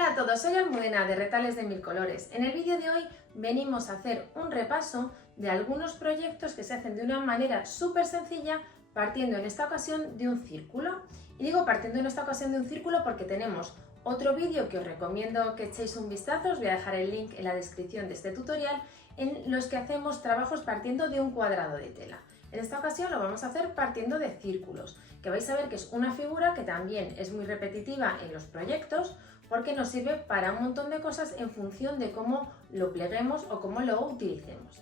Hola a todos, soy Almudena de Retales de Mil Colores. En el vídeo de hoy venimos a hacer un repaso de algunos proyectos que se hacen de una manera súper sencilla, partiendo en esta ocasión de un círculo. Y digo partiendo en esta ocasión de un círculo porque tenemos otro vídeo que os recomiendo que echéis un vistazo, os voy a dejar el link en la descripción de este tutorial, en los que hacemos trabajos partiendo de un cuadrado de tela. En esta ocasión lo vamos a hacer partiendo de círculos, que vais a ver que es una figura que también es muy repetitiva en los proyectos porque nos sirve para un montón de cosas en función de cómo lo pleguemos o cómo lo utilicemos.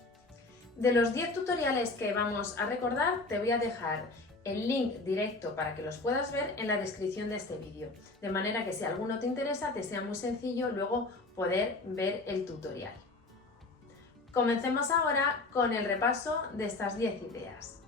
De los 10 tutoriales que vamos a recordar, te voy a dejar el link directo para que los puedas ver en la descripción de este vídeo, de manera que si alguno te interesa te sea muy sencillo luego poder ver el tutorial. Comencemos ahora con el repaso de estas 10 ideas.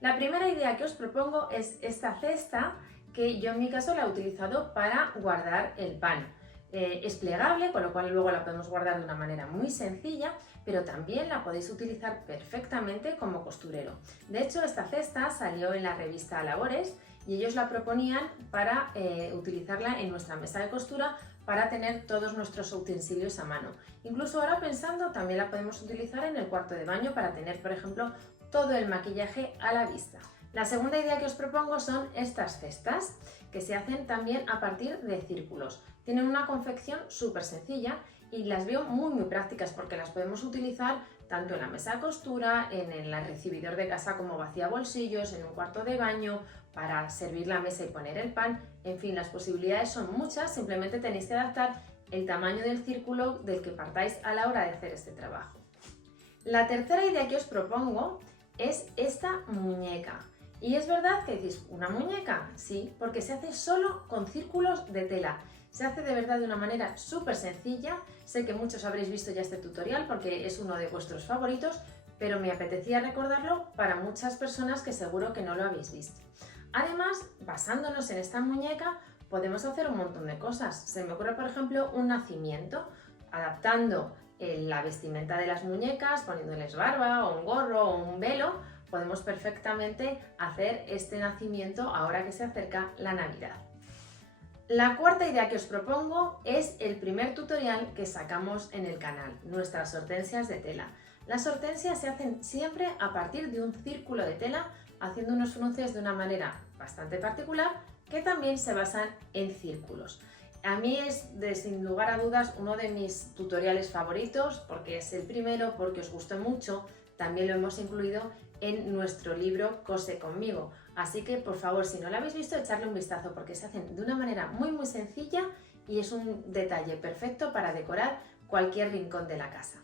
La primera idea que os propongo es esta cesta que yo en mi caso la he utilizado para guardar el pan. Es plegable, con lo cual luego la podemos guardar de una manera muy sencilla, pero también la podéis utilizar perfectamente como costurero. De hecho, esta cesta salió en la revista Labores y ellos la proponían para utilizarla en nuestra mesa de costura para tener todos nuestros utensilios a mano. Incluso ahora pensando, también la podemos utilizar en el cuarto de baño para tener, por ejemplo, todo el maquillaje a la vista. La segunda idea que os propongo son estas cestas, que se hacen también a partir de círculos. Tienen una confección súper sencilla y las veo muy prácticas porque las podemos utilizar tanto en la mesa de costura, en el recibidor de casa como vacía bolsillos, en un cuarto de baño, para servir la mesa y poner el pan. En fin, las posibilidades son muchas, simplemente tenéis que adaptar el tamaño del círculo del que partáis a la hora de hacer este trabajo. La tercera idea que os propongo es esta muñeca. Y es verdad que decís, ¿una muñeca? Sí, porque se hace solo con círculos de tela. Se hace de verdad de una manera súper sencilla. Sé que muchos habréis visto ya este tutorial porque es uno de vuestros favoritos, pero me apetecía recordarlo para muchas personas que seguro que no lo habéis visto. Además, basándonos en esta muñeca, podemos hacer un montón de cosas. Se me ocurre, por ejemplo, un nacimiento, adaptando la vestimenta de las muñecas, poniéndoles barba o un gorro o un velo. Podemos perfectamente hacer este nacimiento ahora que se acerca la Navidad. La cuarta idea que os propongo es el primer tutorial que sacamos en el canal, nuestras hortensias de tela. Las hortensias se hacen siempre a partir de un círculo de tela, haciendo unos fruncios de una manera bastante particular que también se basan en círculos. A mí es, sin lugar a dudas, uno de mis tutoriales favoritos porque es el primero, porque os gustó mucho. También lo hemos incluido en nuestro libro Cose conmigo, así que por favor, si no lo habéis visto, echarle un vistazo porque se hacen de una manera muy sencilla y es un detalle perfecto para decorar cualquier rincón de la casa.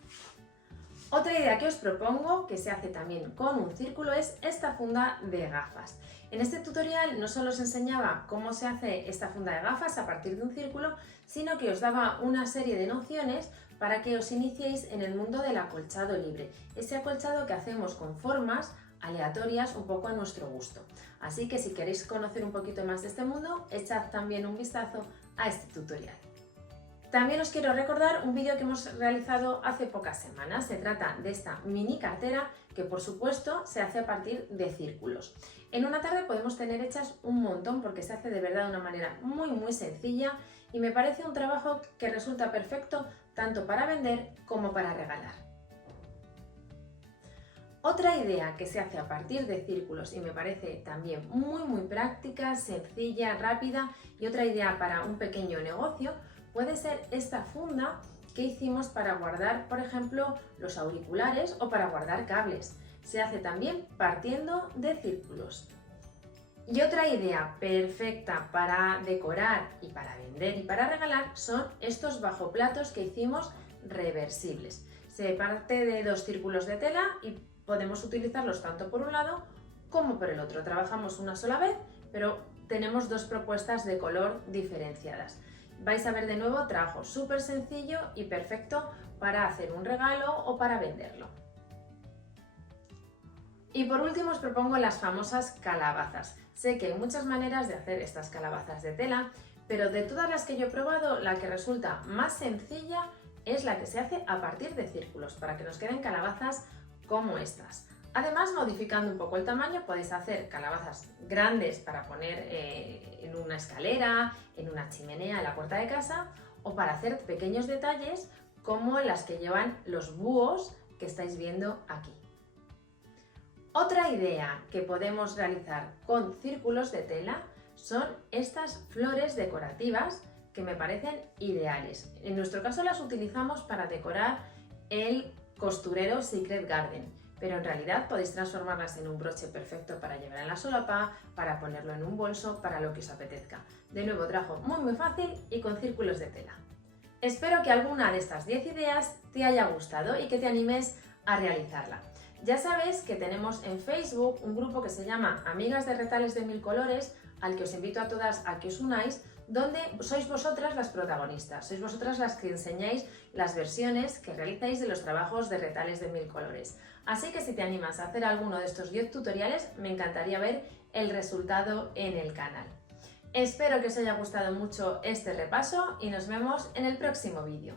Otra idea que os propongo, que se hace también con un círculo, es esta funda de gafas. En este tutorial no solo os enseñaba cómo se hace esta funda de gafas a partir de un círculo, sino que os daba una serie de nociones para que os iniciéis en el mundo del acolchado libre, ese acolchado que hacemos con formas aleatorias un poco a nuestro gusto. Así que si queréis conocer un poquito más de este mundo, echad también un vistazo a este tutorial. También os quiero recordar un vídeo que hemos realizado hace pocas semanas. Se trata de esta mini cartera que por supuesto se hace a partir de círculos. En una tarde podemos tener hechas un montón porque se hace de verdad de una manera muy sencilla y me parece un trabajo que resulta perfecto tanto para vender como para regalar. Otra idea que se hace a partir de círculos y me parece también muy práctica, sencilla, rápida y otra idea para un pequeño negocio puede ser esta funda que hicimos para guardar, por ejemplo, los auriculares o para guardar cables. Se hace también partiendo de círculos. Y otra idea perfecta para decorar y para vender y para regalar son estos bajoplatos que hicimos reversibles. Se parte de dos círculos de tela y podemos utilizarlos tanto por un lado como por el otro. Trabajamos una sola vez, pero tenemos dos propuestas de color diferenciadas. Vais a ver de nuevo trabajo súper sencillo y perfecto para hacer un regalo o para venderlo. Y por último os propongo las famosas calabazas. Sé que hay muchas maneras de hacer estas calabazas de tela, pero de todas las que yo he probado, la que resulta más sencilla es la que se hace a partir de círculos, para que nos queden calabazas como estas. Además, modificando un poco el tamaño, podéis hacer calabazas grandes para poner en una escalera, en una chimenea, en la puerta de casa, o para hacer pequeños detalles como las que llevan los búhos que estáis viendo aquí. Otra idea que podemos realizar con círculos de tela son estas flores decorativas que me parecen ideales. En nuestro caso las utilizamos para decorar el costurero Secret Garden, pero en realidad podéis transformarlas en un broche perfecto para llevar en la solapa, para ponerlo en un bolso, para lo que os apetezca. De nuevo, trabajo muy fácil y con círculos de tela. Espero que alguna de estas 10 ideas te haya gustado y que te animes a realizarla. Ya sabes que tenemos en Facebook un grupo que se llama Amigas de Retales de Mil Colores, al que os invito a todas a que os unáis, donde sois vosotras las protagonistas, sois vosotras las que enseñáis las versiones que realizáis de los trabajos de retales de mil colores. Así que si te animas a hacer alguno de estos 10 tutoriales, me encantaría ver el resultado en el canal. Espero que os haya gustado mucho este repaso y nos vemos en el próximo vídeo.